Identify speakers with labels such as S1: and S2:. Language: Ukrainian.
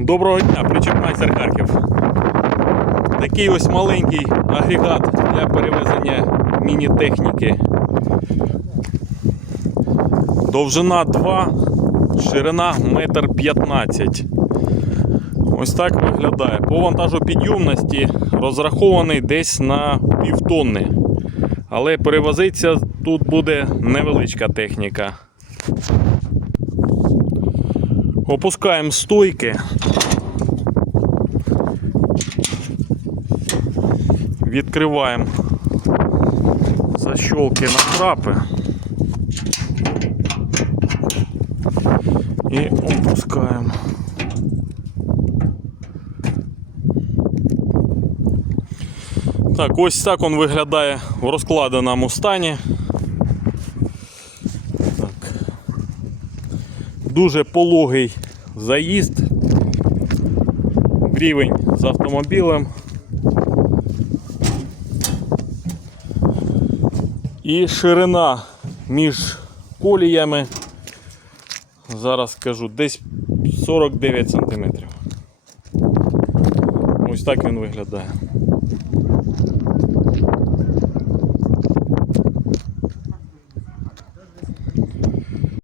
S1: Доброго дня, причепмайстер Харків. Такий ось маленький агрегат для перевезення міні-техніки. Довжина 2, ширина 1,15 м. Ось так виглядає. По вантажопідйомності розрахований десь на півтонни. Але перевозиться тут буде невеличка техніка. Опускаємо стойки. Відкриваємо защолки на трапи. І опускаємо. Так, ось так він виглядає в розкладеному стані. Дуже пологий заїзд, рівень з автомобілем. І ширина між коліями, зараз скажу, десь 49 см. Ось так він виглядає.